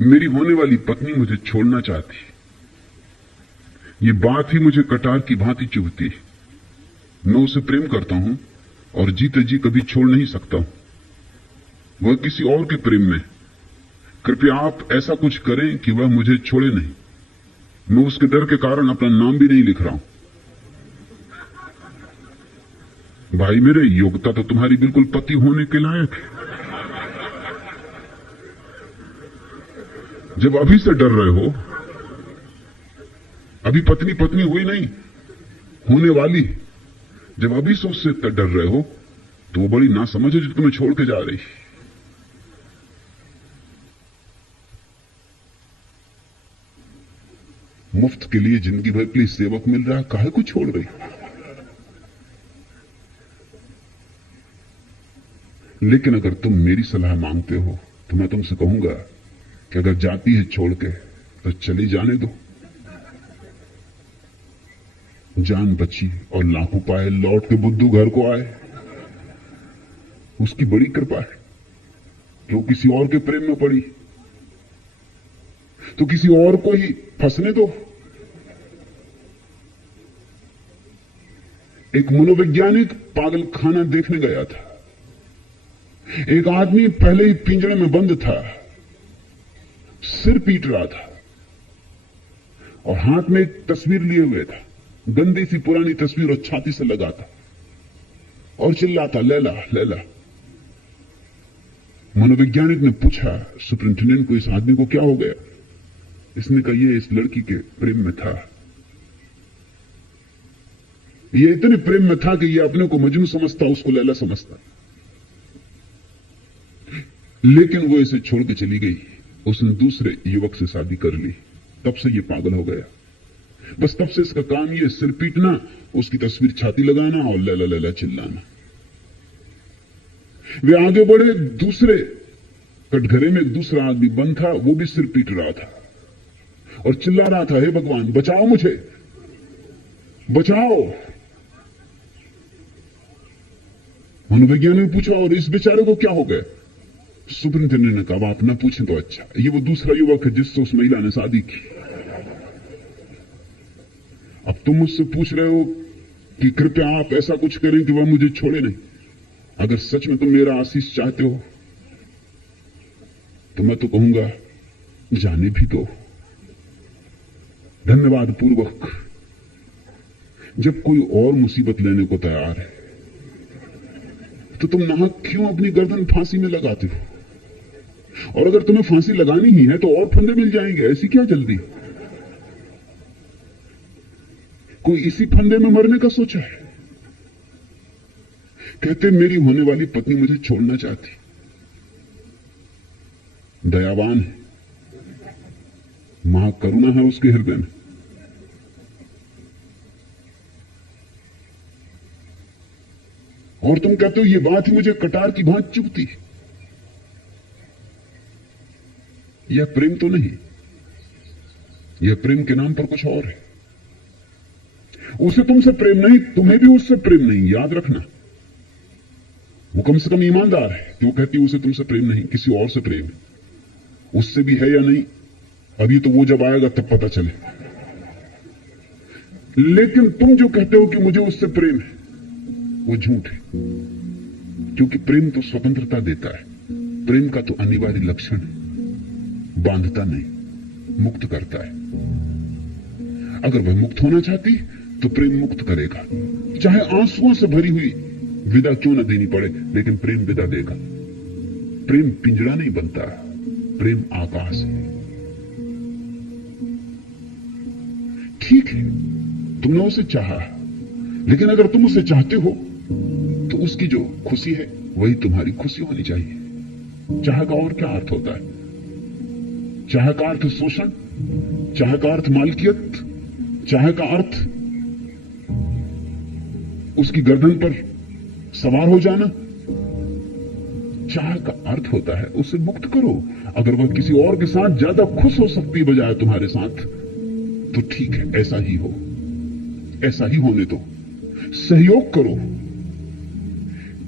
मेरी होने वाली पत्नी मुझे छोड़ना चाहती। ये बात ही मुझे कटार की भांति चुभती। मैं उसे प्रेम करता हूं और जीते जी कभी छोड़ नहीं सकता हूं। वह किसी और के प्रेम में। कृपया आप ऐसा कुछ करें कि वह मुझे छोड़े नहीं। मैं उसके डर के कारण अपना नाम भी नहीं लिख रहा हूं। भाई मेरे, योग्यता तो तुम्हारी बिल्कुल पति होने के लायक है। जब अभी से डर रहे हो, अभी पत्नी पत्नी हुई नहीं, होने वाली, जब अभी से उससे डर रहे हो तो वो बड़ी नासमझ है जो तुम्हें छोड़ के जा रही। मुफ्त के लिए जिंदगी भर के लिए सेवक मिल रहा है, काहे को छोड़ रही। लेकिन अगर तुम मेरी सलाह मांगते हो तो मैं तुमसे कहूंगा कि अगर जाती है छोड़ के तो चली जाने दो। जान बची और लाखों पाए, लौट के बुद्धू घर को आए। उसकी बड़ी कृपा है कि वो किसी और के प्रेम में पड़ी, तो किसी और को ही फंसने दो। एक मनोवैज्ञानिक पागल खाना देखने गया था। एक आदमी पहले ही पिंजरे में बंद था, सिर पीट रहा था और हाथ में एक तस्वीर लिए हुए था, गंदी सी पुरानी तस्वीर, और छाती से लगा था और चिल्लाता, लैला लैला। मनोवैज्ञानिक ने पूछा सुपरिंटेंडेंट को, इस आदमी को क्या हो गया? इसने कहा, ये इस लड़की के प्रेम में था। ये इतने प्रेम में था कि ये अपने को मजनू समझता, उसको लैला समझता। लेकिन वो इसे छोड़ के चली गई। उसने दूसरे युवक से शादी कर ली। तब से ये पागल हो गया। बस तब से इसका काम ये सिर पीटना, उसकी तस्वीर छाती लगाना और लैला लैला चिल्लाना। वे आगे बढ़े। दूसरे कटघरे में एक दूसरा आदमी बंद था, वो भी सिर पीट रहा था और चिल्ला रहा था, हे भगवान बचाओ मुझे, बचाओ। मनोवैज्ञानिक ने पूछा, और इस बेचारे को क्या हो गया? सुपरिंटेंडेंट ने कहा, आप ना पूछें तो अच्छा। ये वो दूसरा युवक है जिससे उस महिला ने शादी की। अब तुम मुझसे पूछ रहे हो कि कृपया आप ऐसा कुछ करें कि वह मुझे छोड़े नहीं। अगर सच में तुम मेरा आशीष चाहते हो तो मैं तो कहूंगा जाने भी दो, धन्यवाद पूर्वक। जब कोई और मुसीबत लेने को तैयार है तो तुम नाहक क्यों अपनी गर्दन फांसी में लगाते हो? और अगर तुम्हें फांसी लगानी ही है तो और फंदे मिल जाएंगे, ऐसी क्या जल्दी? कोई इसी फंदे में मरने का सोचा है? कहते मेरी होने वाली पत्नी मुझे छोड़ना चाहती। दयावान है, महाकरुणा है उसके हृदय में। और तुम कहते हो ये बात ही मुझे कटार की भांति चुभती। यह प्रेम तो नहीं, यह प्रेम के नाम पर कुछ और है। उसे तुमसे प्रेम नहीं, तुम्हें भी उससे प्रेम नहीं, याद रखना। वो कम से कम ईमानदार है कि वो कहती है उसे तुमसे प्रेम नहीं, किसी और से प्रेम है। उससे भी है या नहीं, अभी तो वो जब आएगा तब पता चले। लेकिन तुम जो कहते हो कि मुझे उससे प्रेम है, वो झूठ है। क्योंकि प्रेम तो स्वतंत्रता देता है। प्रेम का तो अनिवार्य लक्षण है, बांधता नहीं, मुक्त करता है। अगर वह मुक्त होना चाहती तो प्रेम मुक्त करेगा, चाहे आंसुओं से भरी हुई विदा क्यों न देनी पड़े, लेकिन प्रेम विदा देगा। प्रेम पिंजरा नहीं बनता, प्रेम आकाश है। ठीक है, तुमने उसे चाहा, लेकिन अगर तुम उसे चाहते हो तो उसकी जो खुशी है वही तुम्हारी खुशी होनी चाहिए। चाह का और क्या अर्थ होता है? चाह का अर्थ शोषण, चाह का अर्थ मालकियत, चाह का अर्थ उसकी गर्दन पर सवार हो जाना। चाह का अर्थ होता है उसे मुक्त करो। अगर वह किसी और के साथ ज्यादा खुश हो सकती बजाय तुम्हारे साथ तो ठीक है, ऐसा ही हो, ऐसा ही होने दो। सहयोग करो।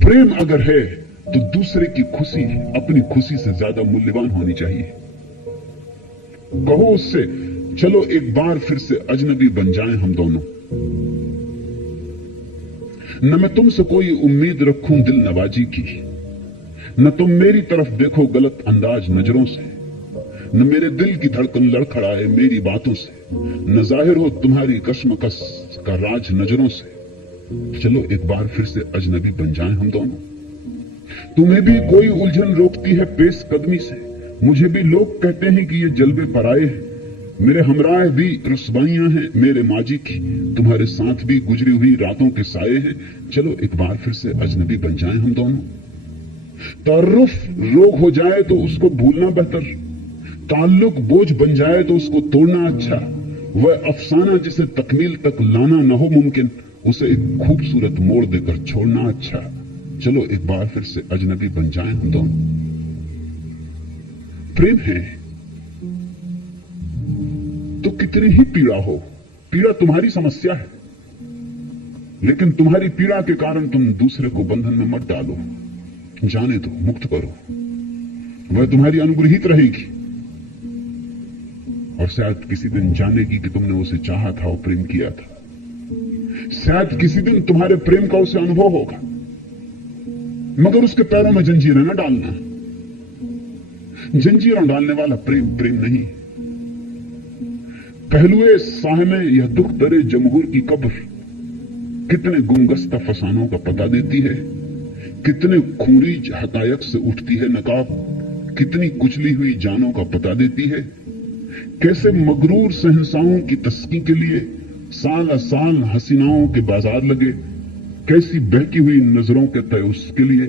प्रेम अगर है तो दूसरे की खुशी अपनी खुशी से ज्यादा मूल्यवान होनी चाहिए। कहो उससे, चलो एक बार फिर से अजनबी बन जाएं हम दोनों। न मैं तुमसे कोई उम्मीद रखूं दिल नवाजी की, न तुम मेरी तरफ देखो गलत अंदाज नजरों से, न मेरे दिल की धड़कन लड़खड़ाए मेरी बातों से, न जाहिर हो तुम्हारी कश्मकश का राज नजरों से। चलो एक बार फिर से अजनबी बन जाएं हम दोनों। तुम्हें भी कोई उलझन रोकती है पेश कदमी से, मुझे भी लोग कहते हैं कि ये जलवे पराए हैं। मेरे हमराह भी रुस्वाइयां हैं मेरे माजी की, तुम्हारे साथ भी गुजरी हुई रातों के साए हैं। चलो एक बार फिर से अजनबी बन जाएं हम दोनों। तारुफ रोग हो जाए तो उसको भूलना बेहतर, ताल्लुक बोझ बन जाए तो उसको तोड़ना अच्छा। वह अफसाना जिसे तकमील तक लाना न हो मुमकिन, उसे एक खूबसूरत मोड़ देकर छोड़ना अच्छा। चलो एक बार फिर से अजनबी बन जाएं हम दोनों। प्रेम है तो कितनी ही पीड़ा हो, पीड़ा तुम्हारी समस्या है, लेकिन तुम्हारी पीड़ा के कारण तुम दूसरे को बंधन में मत डालो, जाने दो, मुक्त करो। वह तुम्हारी अनुग्रहित रहेगी और शायद किसी दिन जानेगी कि तुमने उसे चाहा था और प्रेम किया था। शायद किसी दिन तुम्हारे प्रेम का उसे अनुभव होगा, मगर उसके पैरों में जंजीरें न डालना। जंजीरों डालने वाला प्रेम प्रेम नहीं। पहलुए साह में यह दुख दरे जमहूर की कब्र कितने गुमगस्ता फसानों का पता देती है, कितने खूरीज हकायक से उठती है नकाब, कितनी कुचली हुई जानों का पता देती है। कैसे मगरूर सहनसाओं की तस्की के लिए साल साल हसीनाओं के बाजार लगे, कैसी बहकी हुई नजरों के तय उसके लिए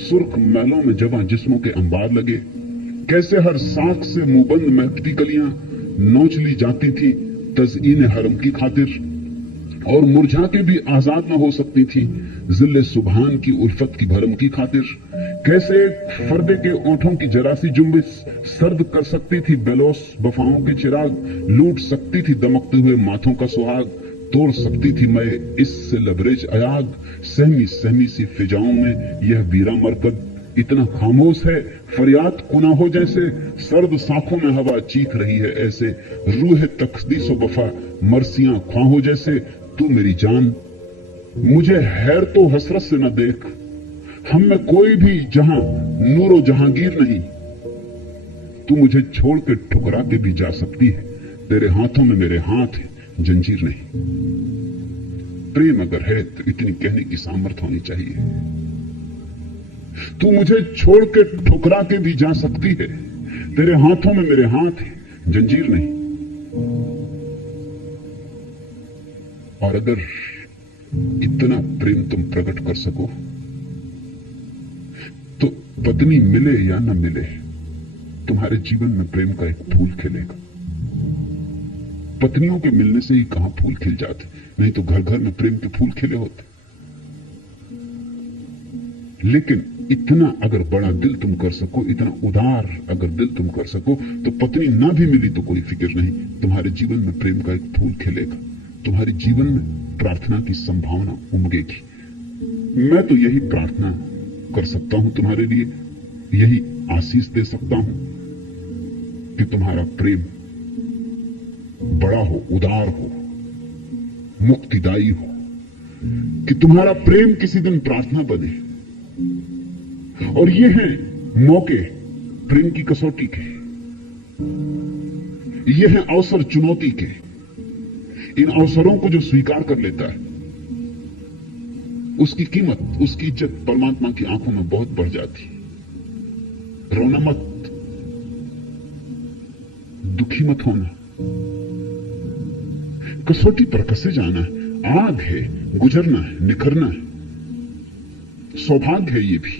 सुर्ख महलों में जवां जिस्मों के अंबार लगे। कैसे हर साख से मुंहबंद महकती कलियां नोच ली जाती थी तज़ईन हरम की खातिर, और मुरझा के भी आजाद न हो सकती थी जिल्ले सुबहान की उल्फत की भरम की खातिर। कैसे एक फर्दे के ओंठों की जरासी जुम्बिश सर्द कर सकती थी बेलोस वफाओं के चिराग, लूट सकती थी दमकते हुए माथों का सुहाग, तोड़ सकती थी मैं इससे लबरेज अयाग। सहमी सहमी सी फिजाओं में यह वीरा मरकद इतना खामोश है फरियाद कुना हो जैसे, सर्द साखों में हवा चीख रही है ऐसे, रूह तकदीस वफा मरसियां ख्वाहों जैसे। तू मेरी जान मुझे हैर तो हसरत से न देख, हम में कोई भी जहां नूरो जहांगीर नहीं। तू मुझे छोड़ के ठुकरा के भी जा सकती है, तेरे हाथों में मेरे हाथ है, जंजीर नहीं। प्रेम अगर है तो इतनी कहने की सामर्थ्य होनी चाहिए। तू मुझे छोड़ के ठुकरा के भी जा सकती है, तेरे हाथों में मेरे हाथ है, जंजीर नहीं। और अगर इतना प्रेम तुम प्रकट कर सको तो पत्नी मिले या न मिले, तुम्हारे जीवन में प्रेम का एक फूल खिलेगा। पत्नियों के मिलने से ही कहां फूल खिल जाते, नहीं तो घर घर में प्रेम के फूल खिले होते। लेकिन इतना अगर बड़ा दिल तुम कर सको, इतना उदार अगर दिल तुम कर सको, तो पत्नी ना भी मिली तो कोई फिक्र नहीं, तुम्हारे जीवन में प्रेम का एक फूल खिलेगा, तुम्हारे जीवन में प्रार्थना की संभावना उमगेगी। मैं तो यही प्रार्थना कर सकता हूं तुम्हारे लिए, यही आशीष दे सकता हूं कि तुम्हारा प्रेम बड़ा हो, उदार हो, मुक्तिदायी हो, कि तुम्हारा प्रेम किसी दिन प्रार्थना बने। और ये हैं मौके प्रेम की कसौटी के, ये हैं अवसर चुनौती के। इन अवसरों को जो स्वीकार कर लेता है उसकी कीमत, उसकी इज्जत परमात्मा की आंखों में बहुत बढ़ जाती है। रोना मत, दुखी मत होना, कसौटी पर कसे जाना है, आग है, गुजरना है, निखरना है, सौभाग्य है ये भी।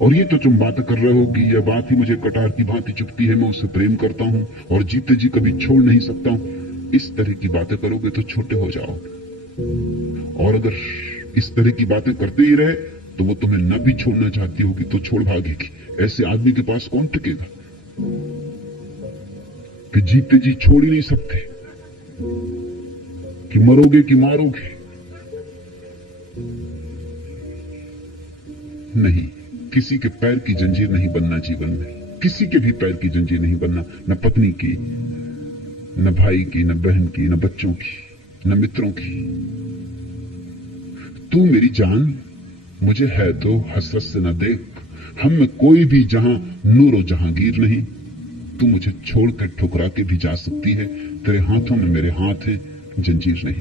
और ये तो तुम बातें कर रहे हो कि यह बात ही मुझे कटार की भांति चुभती है, मैं उससे प्रेम करता हूं और जीते जी कभी छोड़ नहीं सकता हूं। इस तरह की बातें करोगे तो छोटे हो जाओगे, और अगर इस तरह की बातें करते ही रहे तो वो तुम्हें न भी छोड़ना चाहती होगी तो छोड़ भागेगी। ऐसे आदमी के पास कौन टिकेगा कि जीते जी छोड़ ही नहीं सकते, कि मरोगे कि मारोगे। नहीं, किसी के पैर की जंजीर नहीं बनना जीवन में। किसी के भी पैर की जंजीर नहीं बनना, न पत्नी की, न भाई की, न बहन की, न बच्चों की, न मित्रों की। तू मेरी जान, मुझे है तो हसरत से न देख, हम में कोई भी जहां नूरो जहांगीर नहीं। तू मुझे छोड़कर ठुकरा के भी जा सकती है, तेरे हाथों में मेरे हाथ हैं, जंजीर नहीं।